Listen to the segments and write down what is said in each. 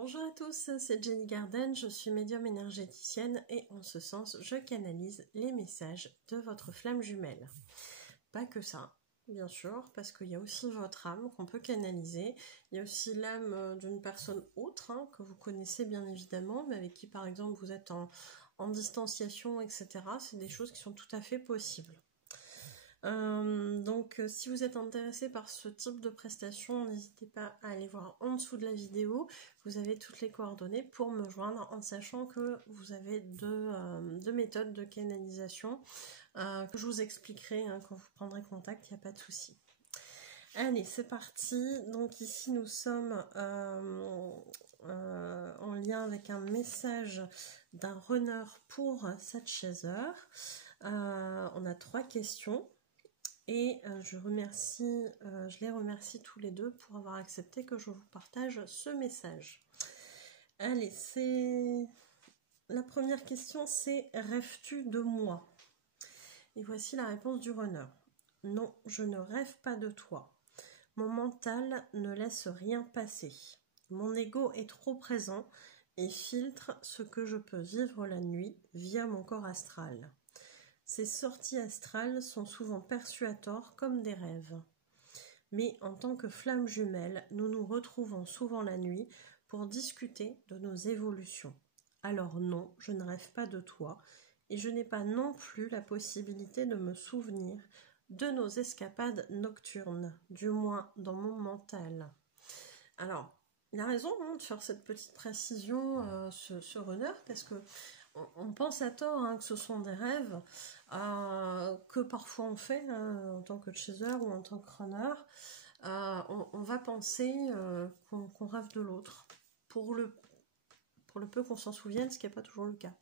Bonjour à tous, c'est Jenny Garden, je suis médium énergéticienne et en ce sens, je canalise les messages de votre flamme jumelle. Pas que ça, bien sûr, parce qu'il y a aussi votre âme qu'on peut canaliser. Il y a aussi l'âme d'une personne autre, que vous connaissez bien évidemment, mais avec qui par exemple vous êtes en distanciation, etc. C'est des choses qui sont tout à fait possibles. Donc si vous êtes intéressé par ce type de prestation, n'hésitez pas à aller voir en dessous de la vidéo, vous avez toutes les coordonnées pour me joindre, en sachant que vous avez deux méthodes de canalisation que je vous expliquerai quand vous prendrez contact, il n'y a pas de souci. Allez, c'est parti. Donc ici nous sommes en lien avec un message d'un runner pour Satchaser. On a 3 questions. Et je les remercie tous les deux pour avoir accepté que je vous partage ce message. Allez, la première question, c'est « Rêves-tu de moi ?» Et voici la réponse du runner. « Non, je ne rêve pas de toi. Mon mental ne laisse rien passer. Mon ego est trop présent et filtre ce que je peux vivre la nuit via mon corps astral. Ces sorties astrales sont souvent perçues à tort comme des rêves. Mais en tant que flammes jumelles, nous nous retrouvons souvent la nuit pour discuter de nos évolutions. Alors non, je ne rêve pas de toi, et je n'ai pas non plus la possibilité de me souvenir de nos escapades nocturnes, du moins dans mon mental. » Alors, il a raison de faire cette petite précision, ce runner, parce que on pense à tort que ce sont des rêves que parfois on fait en tant que chaser ou en tant que runner. On va penser qu'on rêve de l'autre, pour le peu qu'on s'en souvienne, ce qui n'est pas toujours le cas.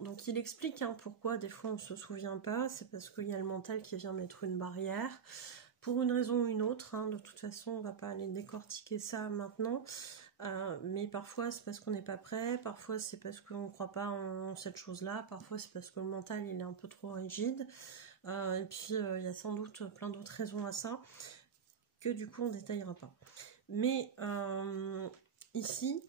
Donc il explique pourquoi des fois on ne se souvient pas, c'est parce qu'il y a le mental qui vient mettre une barrière, pour une raison ou une autre, de toute façon on ne va pas aller décortiquer ça maintenant. Mais parfois c'est parce qu'on n'est pas prêt, parfois c'est parce qu'on ne croit pas en cette chose-là, parfois c'est parce que le mental il est un peu trop rigide, et puis il y a sans doute plein d'autres raisons à ça, que du coup on ne détaillera pas. Mais ici,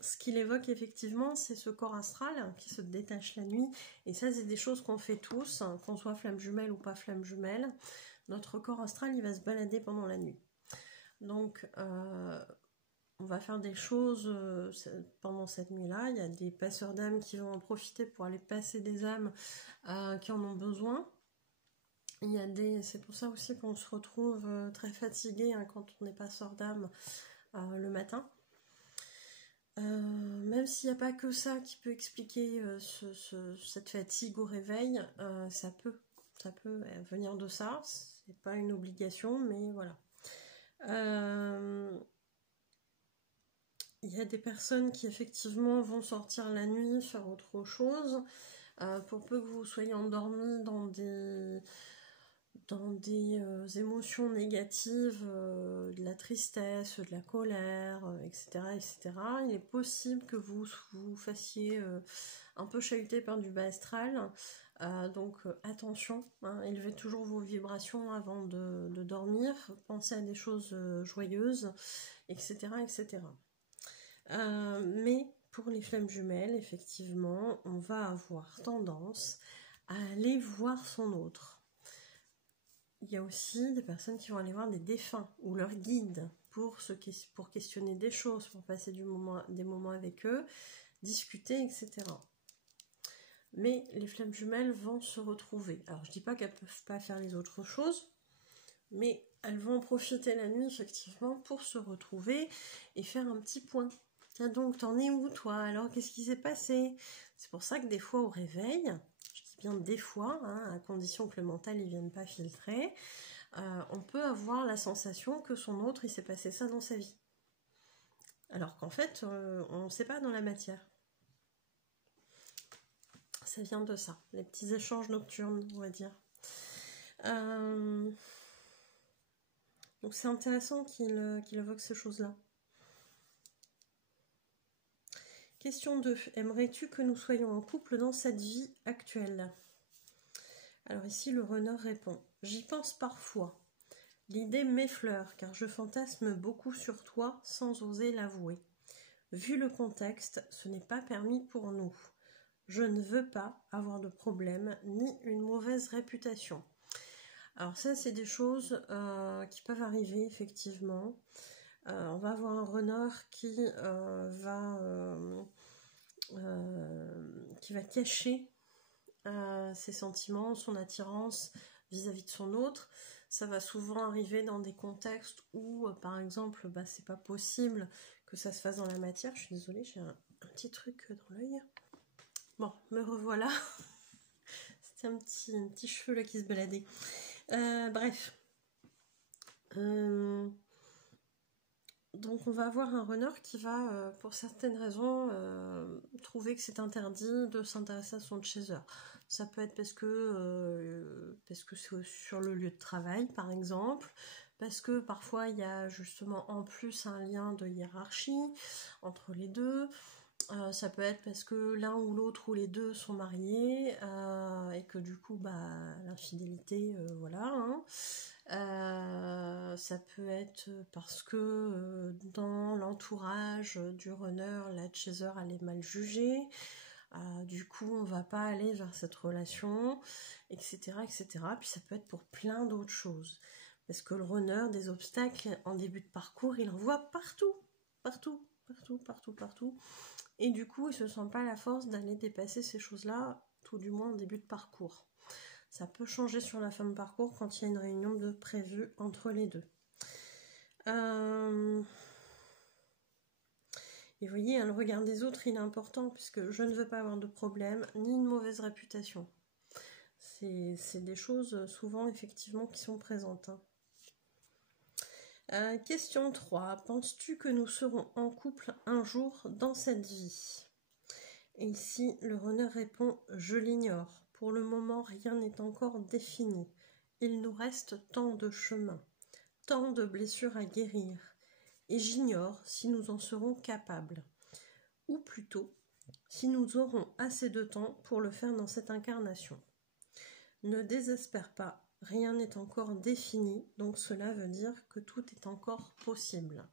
ce qu'il évoque effectivement, c'est ce corps astral qui se détache la nuit, et ça c'est des choses qu'on fait tous, qu'on soit flamme jumelle ou pas flamme jumelle, notre corps astral il va se balader pendant la nuit. Donc on va faire des choses pendant cette nuit-là. Il y a des passeurs d'âmes qui vont en profiter pour aller passer des âmes qui en ont besoin. C'est pour ça aussi qu'on se retrouve très fatigué quand on est passeur d'âme le matin. Même s'il n'y a pas que ça qui peut expliquer cette fatigue au réveil, ça peut venir de ça. C'est pas une obligation, mais voilà. Il y a des personnes qui effectivement vont sortir la nuit, faire autre chose, pour peu que vous soyez endormis dans des émotions négatives, de la tristesse, de la colère, etc., etc. Il est possible que vous vous fassiez un peu chahuter par du bas astral, donc attention, élevez toujours vos vibrations avant de dormir, pensez à des choses joyeuses, etc., etc. Mais pour les flammes jumelles, effectivement, on va avoir tendance à aller voir son autre. Il y a aussi des personnes qui vont aller voir des défunts ou leurs guides pour questionner des choses, pour passer des moments avec eux, discuter, etc. Mais les flammes jumelles vont se retrouver. Alors je ne dis pas qu'elles ne peuvent pas faire les autres choses, mais elles vont profiter la nuit effectivement pour se retrouver et faire un petit point. Tiens donc, t'en es où toi? Alors qu'est-ce qui s'est passé? C'est pour ça que des fois au réveil, je dis bien des fois, à condition que le mental ne vienne pas filtrer, on peut avoir la sensation que son autre, il s'est passé ça dans sa vie. Alors qu'en fait, on ne sait pas dans la matière. Ça vient de ça, les petits échanges nocturnes, on va dire. Donc c'est intéressant qu'il évoque ces choses-là. Question 2. Aimerais-tu que nous soyons en couple dans cette vie actuelle? Alors ici, le runner répond. J'y pense parfois. L'idée m'effleure, car je fantasme beaucoup sur toi sans oser l'avouer. Vu le contexte, ce n'est pas permis pour nous. Je ne veux pas avoir de problème, ni une mauvaise réputation. Alors ça, c'est des choses qui peuvent arriver, effectivement. On va avoir un runner qui va cacher ses sentiments, son attirance vis-à-vis de son autre. Ça va souvent arriver dans des contextes où, par exemple, c'est pas possible que ça se fasse dans la matière. Je suis désolée, j'ai un petit truc dans l'œil. Bon, me revoilà. C'était un petit cheveu là qui se baladait. Bref. Donc on va avoir un runner qui va, pour certaines raisons, trouver que c'est interdit de s'intéresser à son chaser. Ça peut être parce que c'est sur le lieu de travail, par exemple, parce que parfois il y a justement en plus un lien de hiérarchie entre les deux. Ça peut être parce que l'un ou l'autre ou les deux sont mariés et que du coup l'infidélité, voilà. Hein. Ça peut être parce que dans l'entourage du runner, la chaser elle est mal jugée. Du coup, on va pas aller vers cette relation, etc., etc. Puis ça peut être pour plein d'autres choses. Parce que le runner, des obstacles en début de parcours, il en voit partout. Partout, partout, partout, partout. Et du coup, il se sent pas la force d'aller dépasser ces choses-là, tout du moins en début de parcours. Ça peut changer sur la fin de parcours quand il y a une réunion de prévue entre les deux. Et vous voyez, le regard des autres, il est important, puisque je ne veux pas avoir de problème, ni une mauvaise réputation. C'est des choses, souvent, effectivement, qui sont présentes. Question 3. Penses-tu que nous serons en couple un jour dans cette vie? Et ici, le runner répond « Je l'ignore. Pour le moment, rien n'est encore défini. Il nous reste tant de chemin, tant de blessures à guérir. Et j'ignore si nous en serons capables. Ou plutôt, si nous aurons assez de temps pour le faire dans cette incarnation. Ne désespère pas, rien n'est encore défini, donc cela veut dire que tout est encore possible. »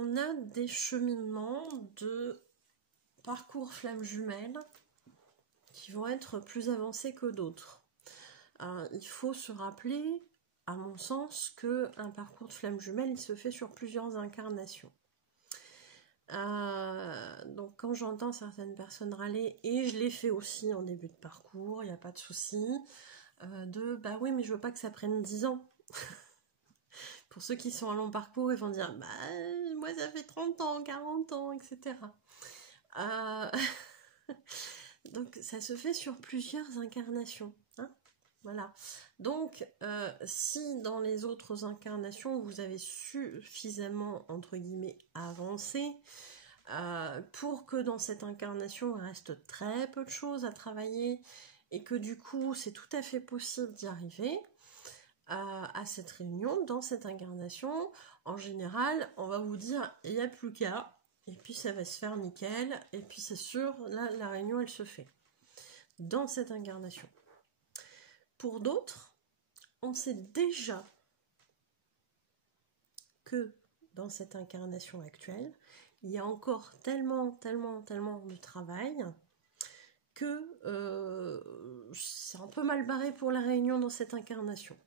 On a des cheminements de parcours flammes jumelles qui vont être plus avancés que d'autres. Il faut se rappeler, à mon sens, qu'un parcours de flammes jumelles, il se fait sur plusieurs incarnations. Donc quand j'entends certaines personnes râler, et je l'ai fait aussi en début de parcours, il n'y a pas de souci, oui mais je veux pas que ça prenne 10 ans. Pour ceux qui sont en long parcours, ils vont dire moi ça fait 30 ans, 40 ans, etc. Donc ça se fait sur plusieurs incarnations. Hein, voilà. Donc si dans les autres incarnations vous avez suffisamment entre guillemets avancé pour que dans cette incarnation il reste très peu de choses à travailler et que du coup c'est tout à fait possible d'y arriver à cette réunion, dans cette incarnation, en général on va vous dire il n'y a plus qu'à, et puis ça va se faire nickel, et puis c'est sûr, là la réunion elle se fait dans cette incarnation. Pour d'autres, on sait déjà que dans cette incarnation actuelle, il y a encore tellement de travail que c'est un peu mal barré pour la réunion dans cette incarnation.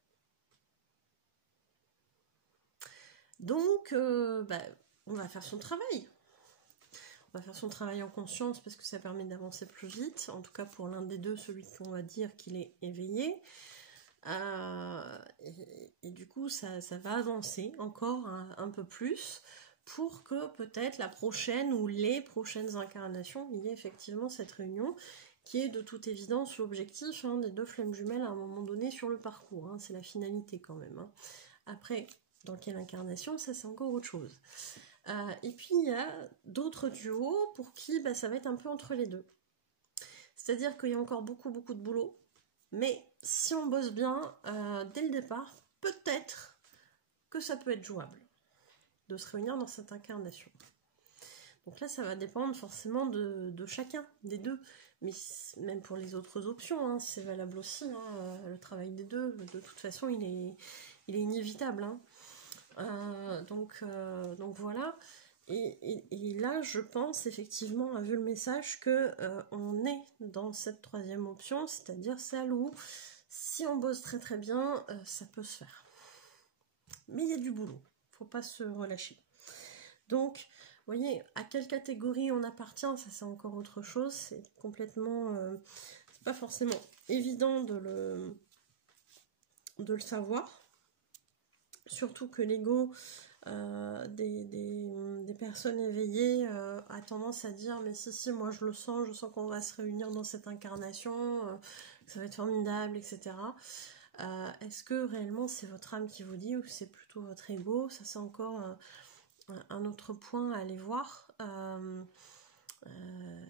Donc, on va faire son travail. On va faire son travail en conscience parce que ça permet d'avancer plus vite. En tout cas, pour l'un des deux, celui qu'on va dire qu'il est éveillé. Et du coup, ça va avancer encore un peu plus pour que peut-être la prochaine ou les prochaines incarnations, il y ait effectivement cette réunion qui est de toute évidence l'objectif des deux flammes jumelles à un moment donné sur le parcours. Hein, c'est la finalité quand même. Hein. Après, dans quelle incarnation, ça c'est encore autre chose. Et puis il y a d'autres duos pour qui ça va être un peu entre les deux. C'est-à-dire qu'il y a encore beaucoup de boulot, mais si on bosse bien dès le départ, peut-être que ça peut être jouable de se réunir dans cette incarnation. Donc là, ça va dépendre forcément de chacun, des deux. Mais même pour les autres options, hein, c'est valable aussi. Hein, le travail des deux, de toute façon, il est inévitable. Hein. Donc voilà. Et là, je pense effectivement, vu le message, que on est dans cette troisième option, c'est-à-dire celle où, si on bosse très très bien, ça peut se faire. Mais il y a du boulot, faut pas se relâcher. Donc, vous voyez, à quelle catégorie on appartient, ça c'est encore autre chose, c'est complètement... c'est pas forcément évident de le savoir, surtout que l'ego des personnes éveillées a tendance à dire mais si moi je sens qu'on va se réunir dans cette incarnation, que ça va être formidable, etc. Est-ce que réellement c'est votre âme qui vous dit ou c'est plutôt votre ego? Ça c'est encore un autre point à aller voir.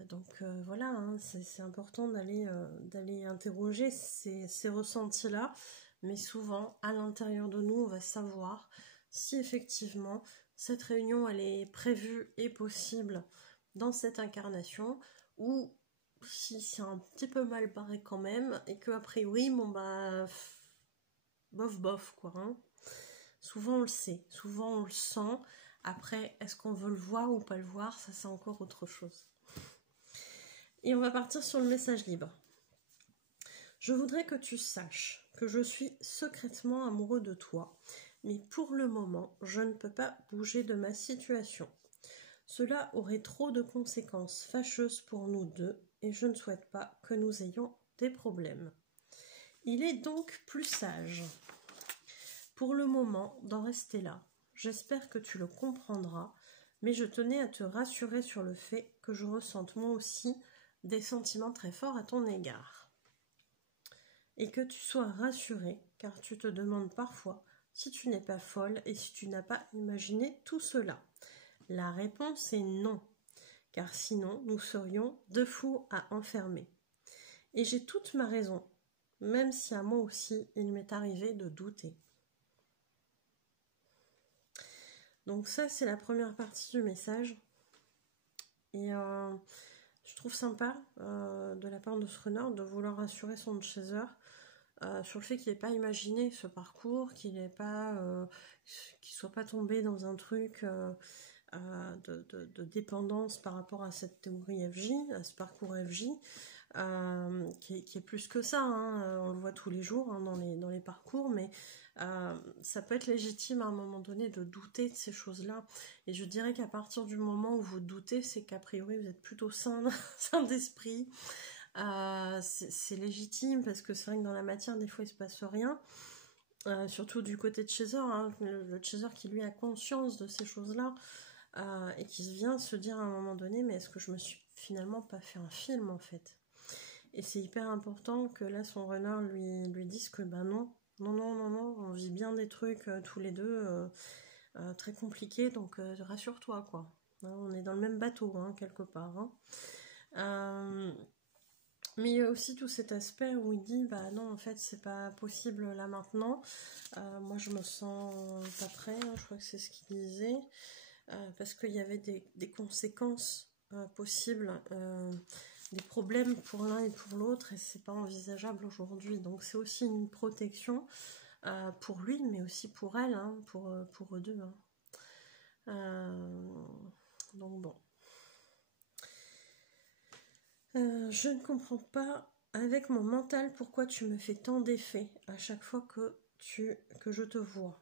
Donc voilà, hein, c'est important d'aller interroger ces ressentis-là, mais souvent à l'intérieur de nous on va savoir si effectivement cette réunion elle est prévue et possible dans cette incarnation, ou si c'est un petit peu mal barré quand même et que a priori bon bah bof quoi. Hein. Souvent on le sait, souvent on le sent. Après, est-ce qu'on veut le voir ou pas le voir? Ça c'est encore autre chose. Et on va partir sur le message libre. Je voudrais que tu saches que je suis secrètement amoureux de toi, mais pour le moment, je ne peux pas bouger de ma situation. Cela aurait trop de conséquences fâcheuses pour nous deux, et je ne souhaite pas que nous ayons des problèmes. Il est donc plus sage, pour le moment, d'en rester là. J'espère que tu le comprendras, mais je tenais à te rassurer sur le fait que je ressente moi aussi des sentiments très forts à ton égard. Et que tu sois rassuré, car tu te demandes parfois si tu n'es pas folle et si tu n'as pas imaginé tout cela. La réponse est non, car sinon nous serions deux fous à enfermer. Et j'ai toute ma raison, même si à moi aussi il m'est arrivé de douter. Donc ça c'est la première partie du message. Et je trouve sympa de la part de ce runner de vouloir rassurer son chaser sur le fait qu'il n'ait pas imaginé ce parcours, qu'il soit pas tombé dans un truc de dépendance par rapport à cette théorie FJ, à ce parcours FJ, qui est plus que ça, hein, on le voit tous les jours hein, dans les parcours, mais ça peut être légitime à un moment donné de douter de ces choses-là, et je dirais qu'à partir du moment où vous doutez, c'est qu'a priori vous êtes plutôt sain d'esprit. C'est légitime parce que c'est vrai que dans la matière des fois il se passe rien, surtout du côté de chaser, hein, le chaser qui lui a conscience de ces choses-là et qui vient se dire à un moment donné mais est-ce que je me suis finalement pas fait un film en fait. Et c'est hyper important que là son runner lui dise que ben non, on vit bien des trucs tous les deux très compliqués, donc rassure-toi quoi. Hein, on est dans le même bateau hein, quelque part. Hein. Mais il y a aussi tout cet aspect où il dit bah non en fait c'est pas possible là maintenant. Moi je me sens pas prêt, hein, je crois que c'est ce qu'il disait. Parce qu'il y avait des conséquences possibles, des problèmes pour l'un et pour l'autre, et c'est pas envisageable aujourd'hui. Donc c'est aussi une protection pour lui, mais aussi pour elle, hein, pour eux deux. Hein. Donc bon. Je ne comprends pas avec mon mental pourquoi tu me fais tant d'effets à chaque fois que je te vois.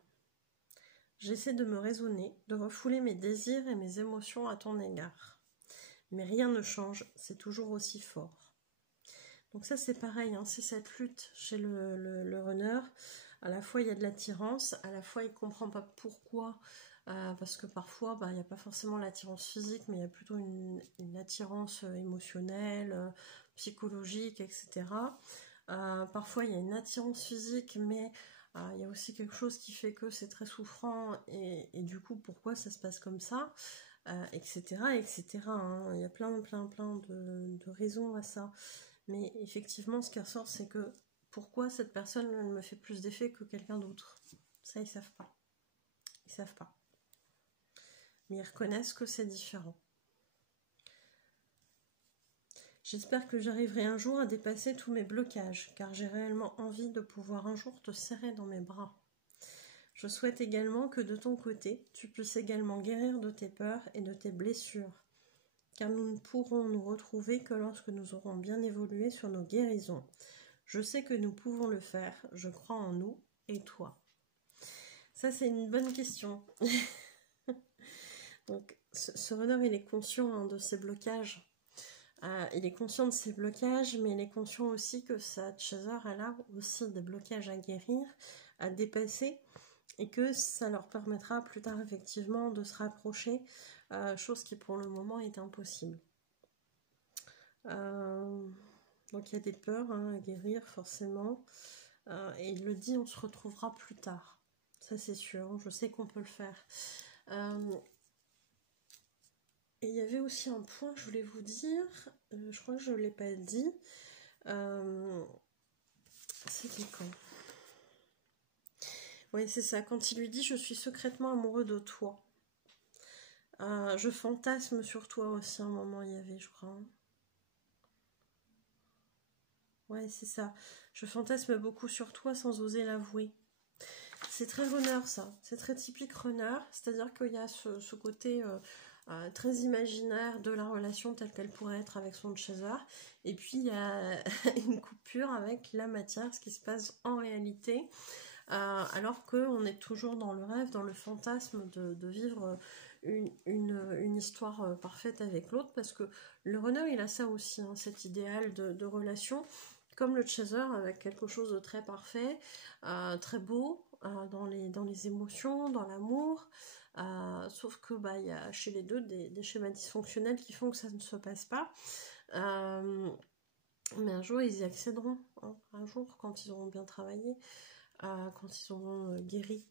J'essaie de me raisonner, de refouler mes désirs et mes émotions à ton égard. Mais rien ne change, c'est toujours aussi fort. Donc ça c'est pareil, hein, c'est cette lutte chez le runner. À la fois il y a de l'attirance, à la fois il ne comprend pas pourquoi, parce que parfois il n'y a pas forcément l'attirance physique, mais il y a plutôt une attirance émotionnelle, psychologique, etc. Parfois il y a une attirance physique, mais il y a aussi quelque chose qui fait que c'est très souffrant, et du coup pourquoi ça se passe comme ça, etc. etc. Hein. Il y a plein de raisons à ça. Mais effectivement ce qui ressort c'est que pourquoi cette personne elle me fait plus d'effet que quelqu'un d'autre. Ça ils savent pas. Ils savent pas. Mais ils reconnaissent que c'est différent. J'espère que j'arriverai un jour à dépasser tous mes blocages, car j'ai réellement envie de pouvoir un jour te serrer dans mes bras. Je souhaite également que de ton côté, tu puisses également guérir de tes peurs et de tes blessures, car nous ne pourrons nous retrouver que lorsque nous aurons bien évolué sur nos guérisons. Je sais que nous pouvons le faire, je crois en nous et toi. Ça, c'est une bonne question. Donc, ce runner, il est conscient de ses blocages. Il est conscient de ses blocages, mais il est conscient aussi que sa chaser, elle a aussi des blocages à guérir, à dépasser, et que ça leur permettra plus tard effectivement de se rapprocher, chose qui pour le moment est impossible. Donc il y a des peurs à guérir forcément, et il le dit, on se retrouvera plus tard, ça c'est sûr, je sais qu'on peut le faire. Et il y avait aussi un point que je voulais vous dire, je crois que je ne l'ai pas dit, c'était quand ? Oui, c'est ça, quand il lui dit « je suis secrètement amoureux de toi ». Je fantasme sur toi aussi, un moment il y avait, je crois. Ouais, c'est ça. Je fantasme beaucoup sur toi sans oser l'avouer. C'est très runner, ça. C'est très typique runner. C'est-à-dire qu'il y a ce côté très imaginaire de la relation telle qu'elle pourrait être avec son chaser. Et puis, il y a une coupure avec la matière, ce qui se passe en réalité. Alors qu'on est toujours dans le rêve, dans le fantasme de vivre une histoire parfaite avec l'autre, parce que le runner, il a ça aussi, hein, cet idéal de relation, comme le chaser, avec quelque chose de très parfait, très beau, dans les émotions, dans l'amour, sauf que y a chez les deux des schémas dysfonctionnels qui font que ça ne se passe pas. Mais un jour, ils y accéderont, hein, un jour, quand ils auront bien travaillé, quand ils auront guéri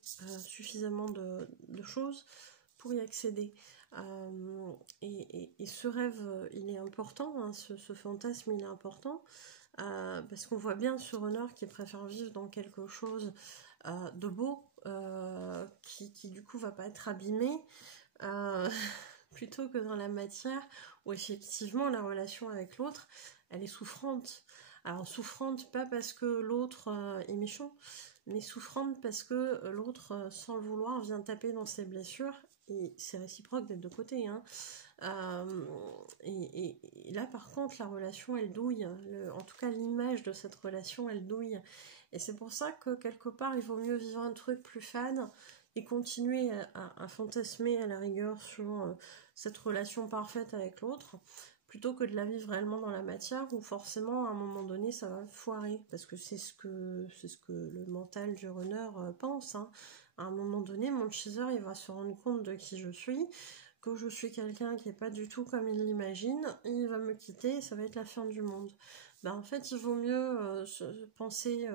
suffisamment de choses pour y accéder. Et ce rêve, il est important, hein, ce fantasme, il est important, parce qu'on voit bien ce runner qui préfère vivre dans quelque chose de beau, qui du coup va pas être abîmé, plutôt que dans la matière où effectivement la relation avec l'autre, elle est souffrante. Alors souffrante pas parce que l'autre est méchant, mais souffrante parce que l'autre, sans le vouloir, vient taper dans ses blessures, et c'est réciproque des deux côtés, hein. Et là par contre la relation elle douille, en tout cas l'image de cette relation elle douille, et c'est pour ça que quelque part il vaut mieux vivre un truc plus fade et continuer à fantasmer à la rigueur sur cette relation parfaite avec l'autre, plutôt que de la vivre réellement dans la matière, où forcément à un moment donné ça va foirer, parce que c'est ce que le mental du runner pense, hein. À un moment donné, mon chaser il va se rendre compte de qui je suis, que je suis quelqu'un qui n'est pas du tout comme il l'imagine, il va me quitter et ça va être la fin du monde. En fait, il vaut mieux penser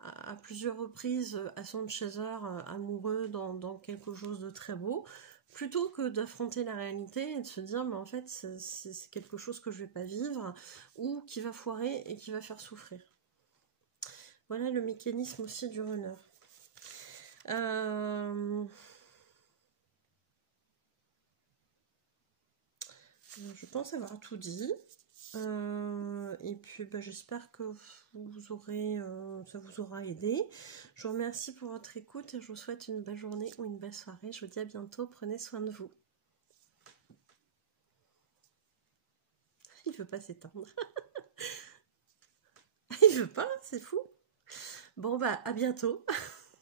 à plusieurs reprises à son chaser amoureux dans quelque chose de très beau, plutôt que d'affronter la réalité et de se dire mais en fait c'est quelque chose que je vais pas vivre, ou qui va foirer et qui va faire souffrir. Voilà le mécanisme aussi du runner. Je pense avoir tout dit. Et puis j'espère que ça vous aura aidé. Je vous remercie pour votre écoute et je vous souhaite une belle journée ou une belle soirée. Je vous dis à bientôt, prenez soin de vous. Il veut pas s'éteindre. Il veut pas, c'est fou. Bon à bientôt.